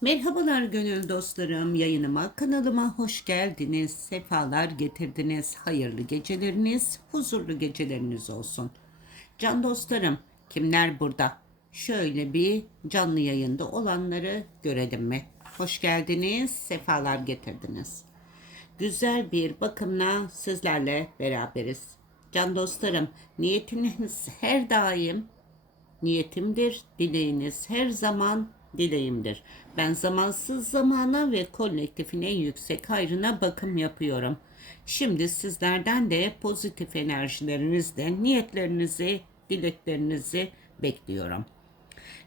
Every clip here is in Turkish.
Merhabalar gönül dostlarım. Yayınıma, kanalıma hoş geldiniz. Sefalar getirdiniz. Hayırlı geceleriniz, huzurlu geceleriniz olsun. Can dostlarım, kimler burada? Şöyle bir canlı yayında olanları görelim mi? Hoş geldiniz, sefalar getirdiniz. Güzel bir bakımla sizlerle beraberiz. Can dostlarım, niyetiniz her daim Niyetimdir, dileğiniz her zaman dileğimdir. Ben zamansız zamana ve kolektifin en yüksek hayrına bakım yapıyorum. Şimdi sizlerden de pozitif enerjilerinizle niyetlerinizi, dileklerinizi bekliyorum.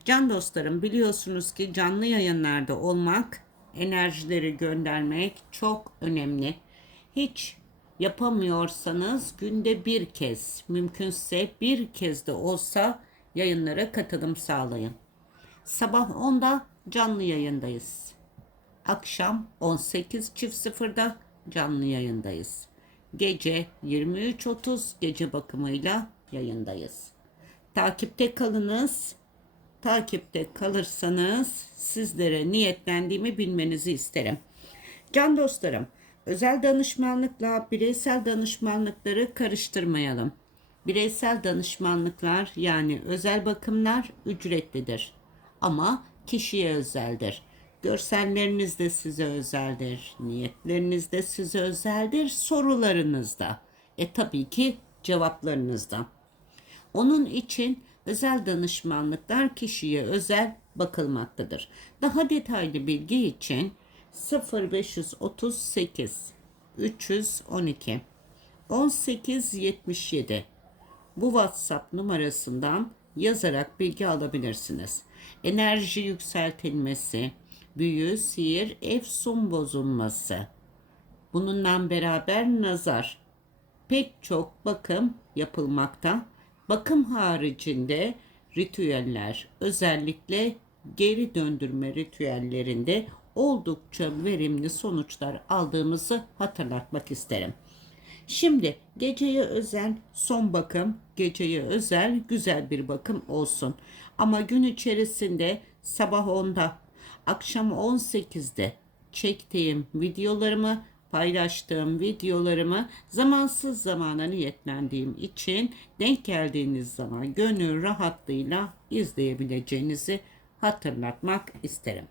Can dostlarım biliyorsunuz ki canlı yayınlarda olmak, enerjileri göndermek çok önemli. Hiç yapamıyorsanız günde bir kez, mümkünse bir kez de olsa yayınlara katılım sağlayın. Sabah 10'da canlı yayındayız. Akşam 18.00'da canlı yayındayız. Gece 23.30 gece bakımıyla yayındayız. Takipte kalınız. Takipte kalırsanız sizlere niyetlendiğimi bilmenizi isterim. Can dostlarım, özel danışmanlıkla bireysel danışmanlıkları karıştırmayalım. Bireysel danışmanlıklar yani özel bakımlar ücretlidir. Ama kişiye özeldir. Görselleriniz de size özeldir. Niyetleriniz de size özeldir. Sorularınız da. E tabii ki cevaplarınız da. Onun için özel danışmanlıklar kişiye özel bakılmaktadır. Daha detaylı bilgi için 0538 312 1877 bu WhatsApp numarasından yazarak bilgi alabilirsiniz. Enerji yükseltilmesi, büyü, sihir, efsun bozulması. Bununla beraber nazar. Pek çok bakım yapılmakta. Bakım haricinde ritüeller, özellikle geri döndürme ritüellerinde oldukça verimli sonuçlar aldığımızı hatırlatmak isterim. Şimdi geceye özel son bakım, geceye özel güzel bir bakım olsun. Ama gün içerisinde sabah 10'da, akşam 18'de çektiğim videolarımı, paylaştığım videolarımı zamansız zamana niyetlendiğim için denk geldiğiniz zaman gönül rahatlığıyla izleyebileceğinizi hatırlatmak isterim.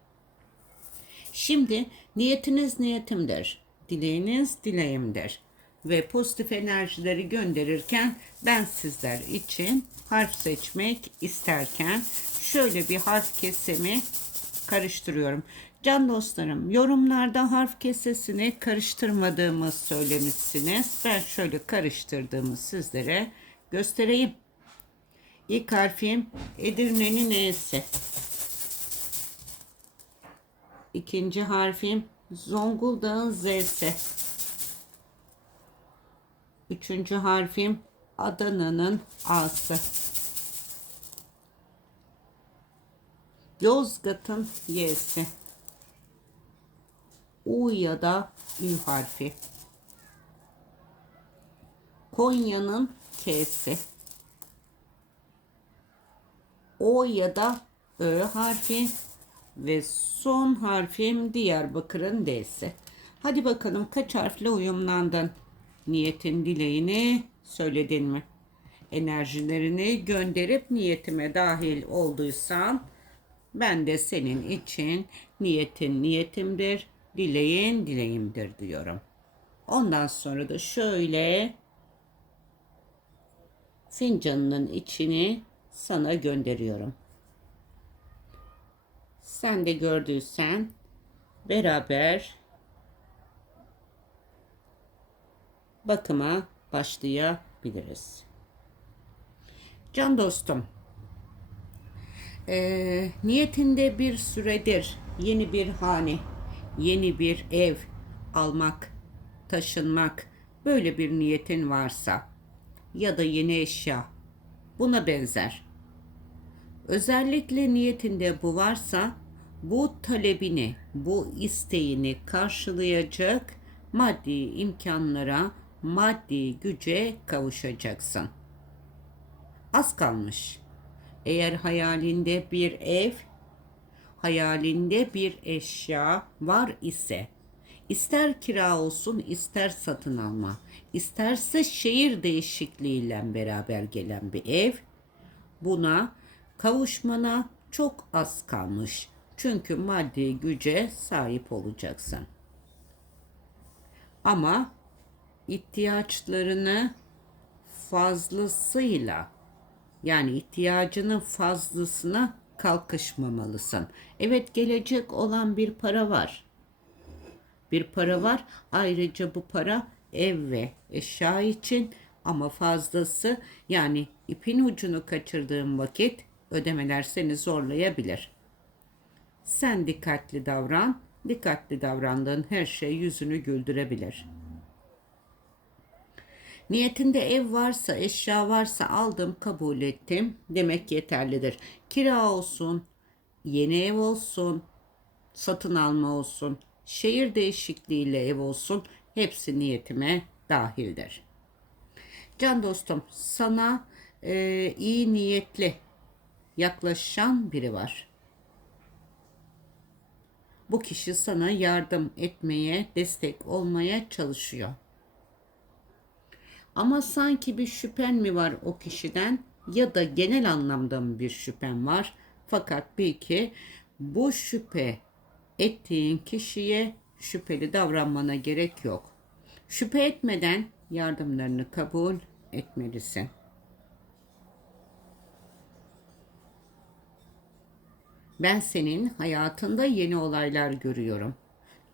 Şimdi niyetiniz niyetimdir, dileğiniz dileğimdir ve pozitif enerjileri gönderirken ben sizler için harf seçmek isterken şöyle bir harf kesemi karıştırıyorum. Can dostlarım yorumlarda harf kesesini karıştırmadığımı söylemişsiniz. Ben şöyle karıştırdığımı sizlere göstereyim. İlk harfim Edirne'nin E'si. İkinci harfim Zonguldak'ın Z'si. Üçüncü harfim Adana'nın A'sı. Yozgat'ın Y'si. U ya da Ü harfi. Konya'nın K'si. O ya da Ö harfi ve son harfim Diyarbakır'ın D'si. Hadi bakalım kaç harfle uyumlandın? Niyetin dileğini söyledin mi? Enerjilerini gönderip niyetime dahil olduysan ben de senin için niyetin niyetimdir, dileğin dileğimdir diyorum. Ondan sonra da şöyle fincanının içini sana gönderiyorum. Sen de gördüysen beraber bakıma başlayabiliriz. Can dostum, e, niyetinde bir süredir yeni bir hane, yeni bir ev almak, taşınmak, böyle bir niyetin varsa ya da yeni eşya buna benzer. Özellikle niyetinde bu varsa bu talebini, bu isteğini karşılayacak maddi imkanlara maddi güce kavuşacaksın. Az kalmış. Eğer hayalinde bir ev, hayalinde bir eşya var ise ister kira olsun ister satın alma isterse şehir değişikliğiyle beraber gelen bir ev buna kavuşmana çok az kalmış. Çünkü maddi güce sahip olacaksın. Ama ihtiyaçlarını fazlasıyla yani ihtiyacının fazlasına kalkışmamalısın. Evet gelecek olan bir para var. Bir para var. Ayrıca bu para ev ve eşya için ama fazlası yani ipin ucunu kaçırdığın vakit ödemeler seni zorlayabilir. Sen dikkatli davran. Dikkatli davrandığın her şey yüzünü güldürebilir. Niyetinde ev varsa, eşya varsa aldım, kabul ettim demek yeterlidir. Kira olsun, yeni ev olsun, satın alma olsun, şehir değişikliğiyle ev olsun hepsi niyetime dahildir. Can dostum sana e, iyi niyetli yaklaşan biri var. Bu kişi sana yardım etmeye, destek olmaya çalışıyor. Ama sanki bir şüphen mi var o kişiden ya da genel anlamda mı bir şüphen var? Fakat bil ki bu şüphe ettiğin kişiye şüpheli davranmana gerek yok. Şüphe etmeden yardımlarını kabul etmelisin. Ben senin hayatında yeni olaylar görüyorum.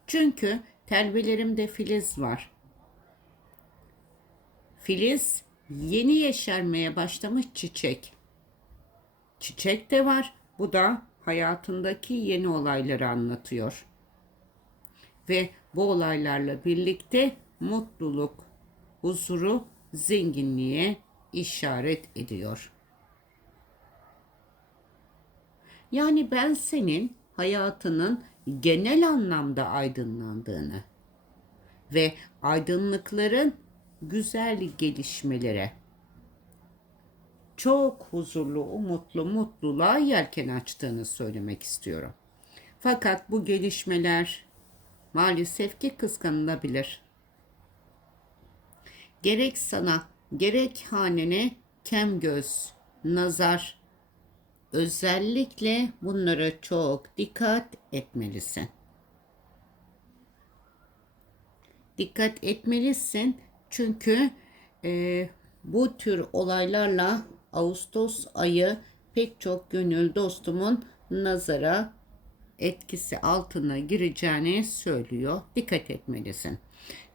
Çünkü telvelerimde filiz var. Filiz yeni yeşermeye başlamış çiçek. Çiçek de var. Bu da hayatındaki yeni olayları anlatıyor. Ve bu olaylarla birlikte mutluluk, huzuru, zenginliğe işaret ediyor. Yani ben senin hayatının genel anlamda aydınlandığını ve aydınlıkların güzel gelişmelere çok huzurlu, umutlu, mutluluğa yelken açtığını söylemek istiyorum. Fakat bu gelişmeler maalesef ki kıskanılabilir. Gerek sana, gerek hanene kem göz, nazar, özellikle bunlara çok dikkat etmelisin. Dikkat etmelisin çünkü e, bu tür olaylarla Ağustos ayı pek çok gönül dostumun nazara etkisi altına gireceğini söylüyor. Dikkat etmelisin.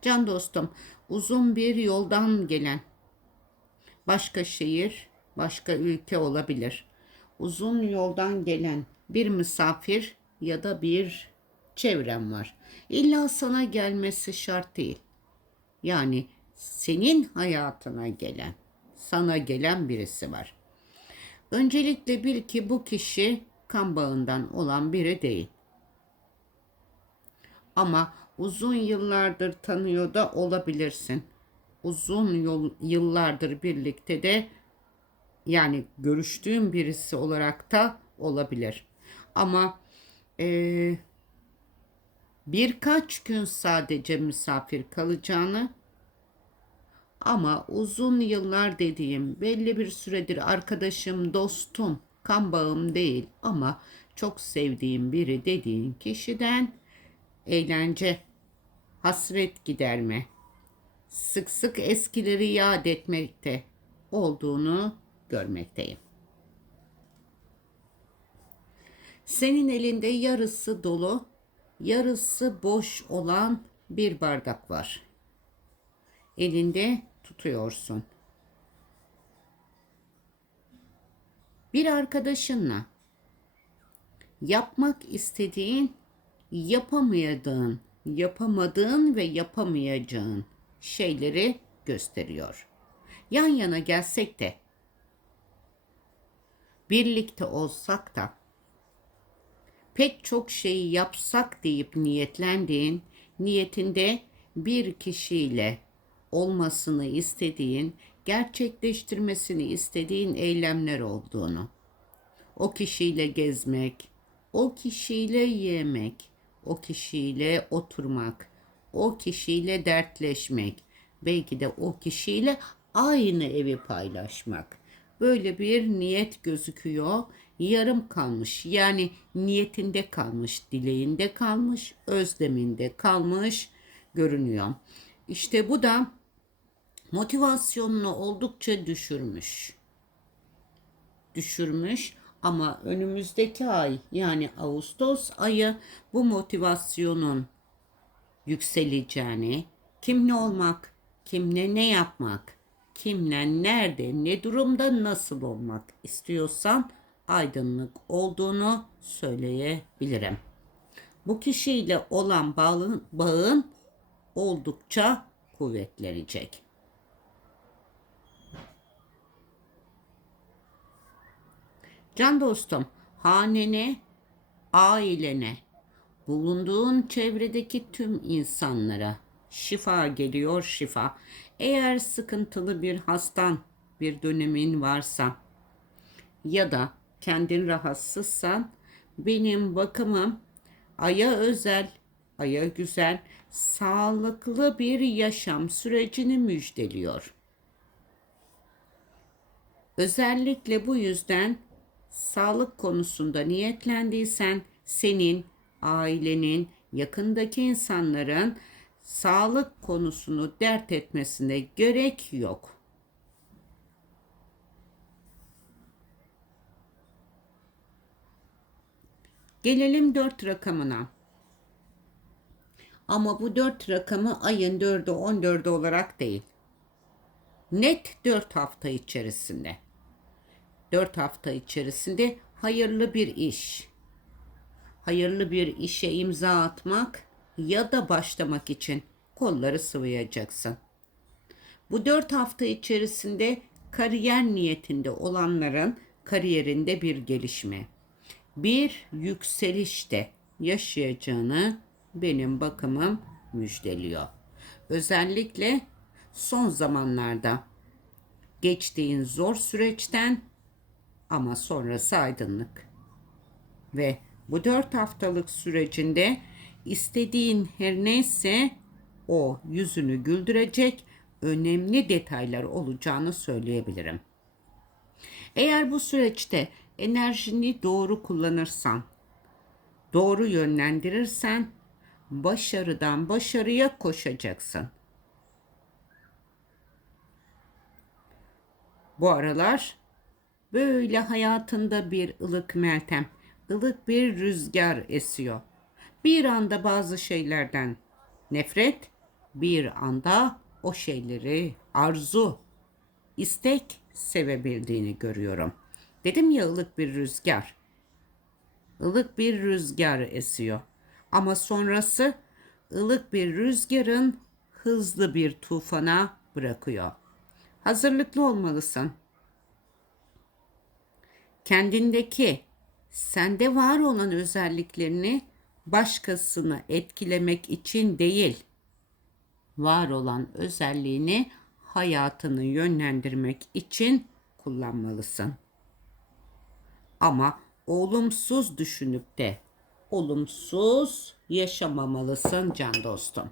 Can dostum, uzun bir yoldan gelen başka şehir, başka ülke olabilir. Uzun yoldan gelen bir misafir ya da bir çevrem var. İlla sana gelmesi şart değil. Yani senin hayatına gelen, sana gelen birisi var. Öncelikle bil ki bu kişi kan bağından olan biri değil. Ama uzun yıllardır tanıyor da olabilirsin. Uzun yol, yıllardır birlikte de yani görüştüğün birisi olarak da olabilir. Ama e, birkaç gün sadece misafir kalacağını ama uzun yıllar dediğim belli bir süredir arkadaşım, dostum, kan bağım değil ama çok sevdiğim biri dediğin kişiden eğlence, hasret giderme, sık sık eskileri yad etmekte olduğunu görmekteyim. Senin elinde yarısı dolu, yarısı boş olan bir bardak var. Elinde tutuyorsun. Bir arkadaşınla yapmak istediğin, yapamayadığın, yapamadığın ve yapamayacağın şeyleri gösteriyor. Yan yana gelsek de birlikte olsak da pek çok şeyi yapsak deyip niyetlendiğin niyetinde bir kişiyle olmasını istediğin, gerçekleştirmesini istediğin eylemler olduğunu, o kişiyle gezmek, o kişiyle yemek, o kişiyle oturmak, o kişiyle dertleşmek, belki de o kişiyle aynı evi paylaşmak. Böyle bir niyet gözüküyor. Yarım kalmış. Yani niyetinde kalmış, dileğinde kalmış, özleminde kalmış görünüyor. İşte bu da motivasyonunu oldukça düşürmüş. Düşürmüş ama önümüzdeki ay yani Ağustos ayı bu motivasyonun yükseleceğini, kimle olmak, kimle ne yapmak, kimle nerede, ne durumda nasıl olmak istiyorsan aydınlık olduğunu söyleyebilirim. Bu kişiyle olan bağın, bağın oldukça kuvvetlenecek. Can dostum, hanene, ailene, bulunduğun çevredeki tüm insanlara şifa geliyor şifa. Eğer sıkıntılı bir hastan, bir dönemin varsa ya da kendin rahatsızsan benim bakımım aya özel, aya güzel, sağlıklı bir yaşam sürecini müjdeliyor. Özellikle bu yüzden sağlık konusunda niyetlendiysen senin, ailenin, yakındaki insanların sağlık konusunu dert etmesine gerek yok. Gelelim dört rakamına. Ama bu dört rakamı ayın dördü on dördü olarak değil. Net dört hafta içerisinde. Dört hafta içerisinde hayırlı bir iş, hayırlı bir işe imza atmak ya da başlamak için kolları sıvayacaksın. Bu dört hafta içerisinde kariyer niyetinde olanların kariyerinde bir gelişme, bir yükseliş de yaşayacağını benim bakımım müjdeliyor. Özellikle son zamanlarda geçtiğin zor süreçten ama sonrası aydınlık. Ve bu dört haftalık sürecinde istediğin her neyse o yüzünü güldürecek önemli detaylar olacağını söyleyebilirim. Eğer bu süreçte enerjini doğru kullanırsan, doğru yönlendirirsen başarıdan başarıya koşacaksın. Bu aralar böyle hayatında bir ılık meltem, ılık bir rüzgar esiyor. Bir anda bazı şeylerden nefret, bir anda o şeyleri arzu, istek sevebildiğini görüyorum. Dedim ya ılık bir rüzgar. ılık bir rüzgar esiyor. Ama sonrası ılık bir rüzgarın hızlı bir tufana bırakıyor. Hazırlıklı olmalısın. Kendindeki sende var olan özelliklerini başkasını etkilemek için değil, var olan özelliğini hayatını yönlendirmek için kullanmalısın. Ama olumsuz düşünüp de olumsuz yaşamamalısın can dostum.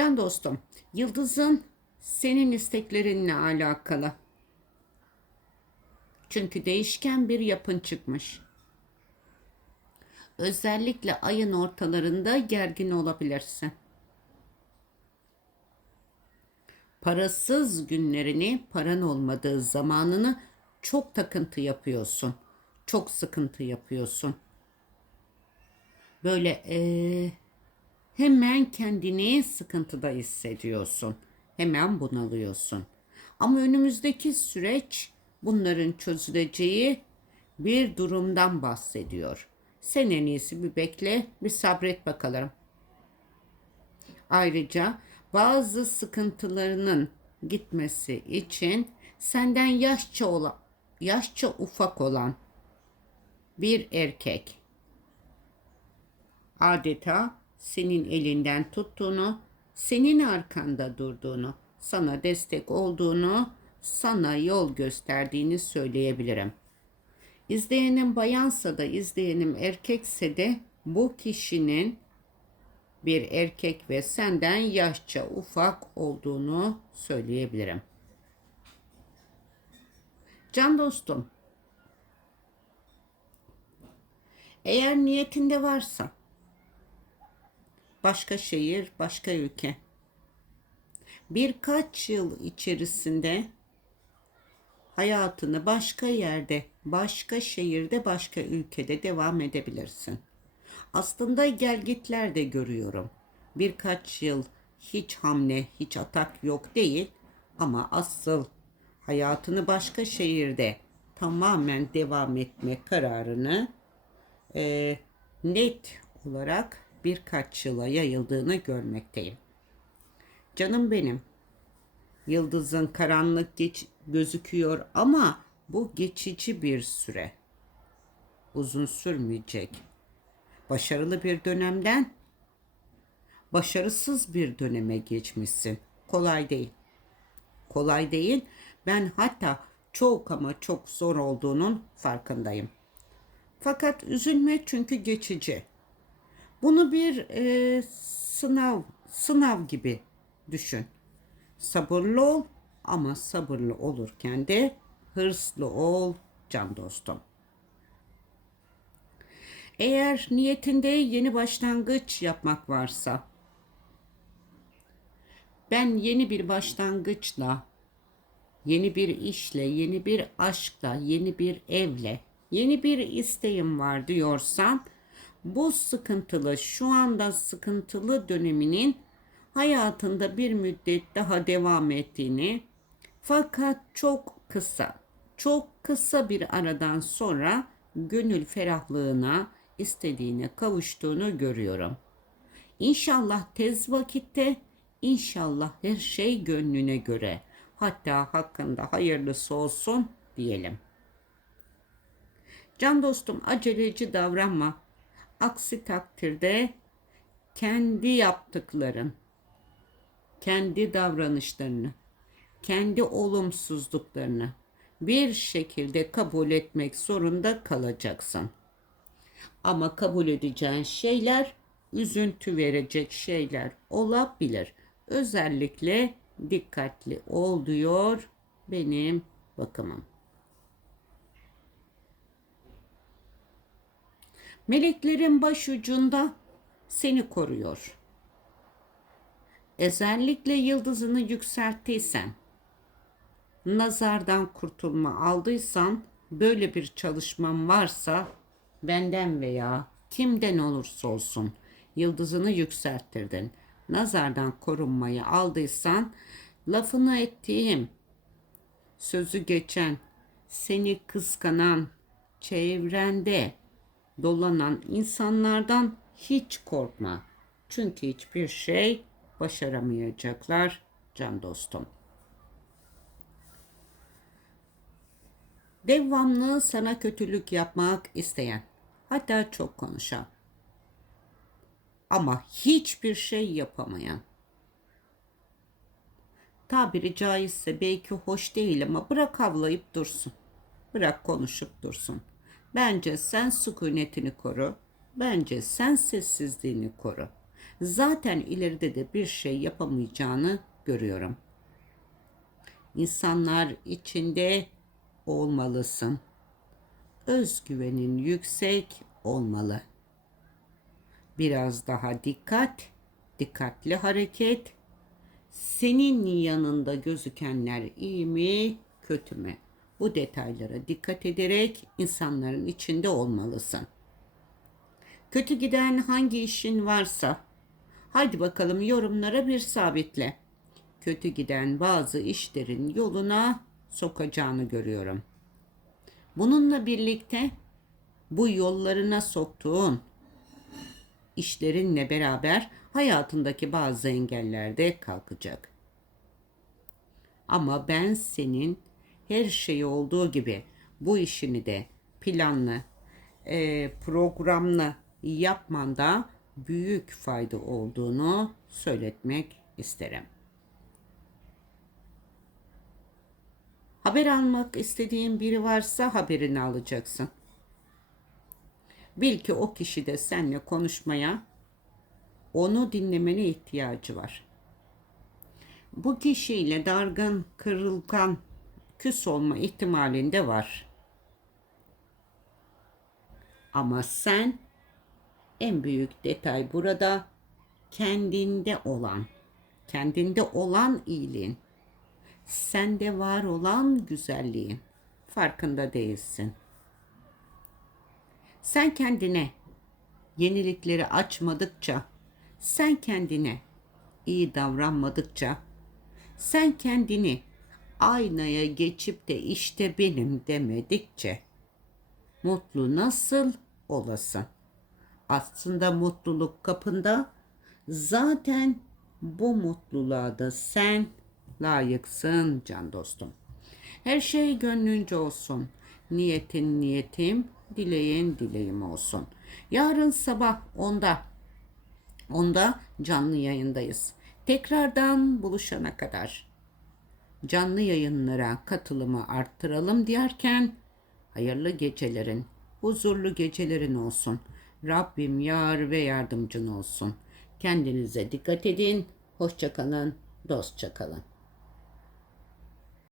Can dostum, yıldızın senin isteklerinle alakalı. Çünkü değişken bir yapın çıkmış. Özellikle ayın ortalarında gergin olabilirsin. Parasız günlerini, paran olmadığı zamanını çok takıntı yapıyorsun. Çok sıkıntı yapıyorsun. Böyle ee, hemen kendini sıkıntıda hissediyorsun. Hemen bunalıyorsun. Ama önümüzdeki süreç bunların çözüleceği bir durumdan bahsediyor. Sen en iyisi bir bekle, bir sabret bakalım. Ayrıca bazı sıkıntılarının gitmesi için senden yaşça olan, yaşça ufak olan bir erkek adeta senin elinden tuttuğunu, senin arkanda durduğunu, sana destek olduğunu, sana yol gösterdiğini söyleyebilirim. İzleyenim bayansa da izleyenim erkekse de bu kişinin bir erkek ve senden yaşça ufak olduğunu söyleyebilirim. Can dostum, eğer niyetinde varsa başka şehir, başka ülke birkaç yıl içerisinde hayatını başka yerde, başka şehirde, başka ülkede devam edebilirsin. Aslında gelgitler de görüyorum. Birkaç yıl hiç hamle, hiç atak yok değil ama asıl hayatını başka şehirde tamamen devam etme kararını e, net olarak birkaç yıla yayıldığını görmekteyim. Canım benim, yıldızın karanlık geç gözüküyor ama bu geçici bir süre. Uzun sürmeyecek. Başarılı bir dönemden başarısız bir döneme geçmişsin. Kolay değil. Kolay değil. Ben hatta çok ama çok zor olduğunun farkındayım. Fakat üzülme çünkü geçici. Bunu bir e, sınav, sınav gibi düşün. Sabırlı ol ama sabırlı olurken de hırslı ol can dostum. Eğer niyetinde yeni başlangıç yapmak varsa ben yeni bir başlangıçla, yeni bir işle, yeni bir aşkla, yeni bir evle, yeni bir isteğim var diyorsan bu sıkıntılı, şu anda sıkıntılı döneminin hayatında bir müddet daha devam ettiğini fakat çok kısa, çok kısa bir aradan sonra gönül ferahlığına istediğine kavuştuğunu görüyorum. İnşallah tez vakitte, inşallah her şey gönlüne göre, hatta hakkında hayırlısı olsun diyelim. Can dostum aceleci davranma. Aksi takdirde kendi yaptıkların, kendi davranışlarını, kendi olumsuzluklarını bir şekilde kabul etmek zorunda kalacaksın. Ama kabul edeceğin şeyler üzüntü verecek şeyler olabilir. Özellikle dikkatli ol diyor benim bakımım. Meleklerin başucunda seni koruyor. Özellikle yıldızını yükselttiysen, nazardan kurtulma aldıysan, böyle bir çalışman varsa benden veya kimden olursa olsun yıldızını yükselttirdin. Nazardan korunmayı aldıysan lafını ettiğim, sözü geçen, seni kıskanan, çevrende dolanan insanlardan hiç korkma. Çünkü hiçbir şey başaramayacaklar can dostum. Devamlı sana kötülük yapmak isteyen, hatta çok konuşan ama hiçbir şey yapamayan. Tabiri caizse belki hoş değil ama bırak avlayıp dursun. Bırak konuşup dursun. Bence sen sükunetini koru. Bence sen sessizliğini koru. Zaten ileride de bir şey yapamayacağını görüyorum. İnsanlar içinde olmalısın. Özgüvenin yüksek olmalı. Biraz daha dikkat, dikkatli hareket. Senin yanında gözükenler iyi mi, kötü mü? Bu detaylara dikkat ederek insanların içinde olmalısın. Kötü giden hangi işin varsa hadi bakalım yorumlara bir sabitle. Kötü giden bazı işlerin yoluna sokacağını görüyorum. Bununla birlikte bu yollarına soktuğun işlerinle beraber hayatındaki bazı engeller de kalkacak. Ama ben senin her şeyi olduğu gibi bu işini de planlı, e, programlı yapmanda büyük fayda olduğunu söyletmek isterim. Haber almak istediğin biri varsa haberini alacaksın. Bil ki o kişi de seninle konuşmaya, onu dinlemene ihtiyacı var. Bu kişiyle dargın, kırılgan, küs olma ihtimalinde var. Ama sen en büyük detay burada kendinde olan, kendinde olan iyiliğin, sende var olan güzelliğin farkında değilsin. Sen kendine yenilikleri açmadıkça, sen kendine iyi davranmadıkça, sen kendini aynaya geçip de işte benim demedikçe mutlu nasıl olasın? Aslında mutluluk kapında zaten bu mutluluğa da sen layıksın can dostum. Her şey gönlünce olsun. Niyetin niyetim, dileğin dileğim olsun. Yarın sabah onda onda canlı yayındayız. Tekrardan buluşana kadar canlı yayınlara katılımı arttıralım derken hayırlı gecelerin, huzurlu gecelerin olsun. Rabbim yar ve yardımcın olsun. Kendinize dikkat edin. Hoşçakalın, dostça kalın.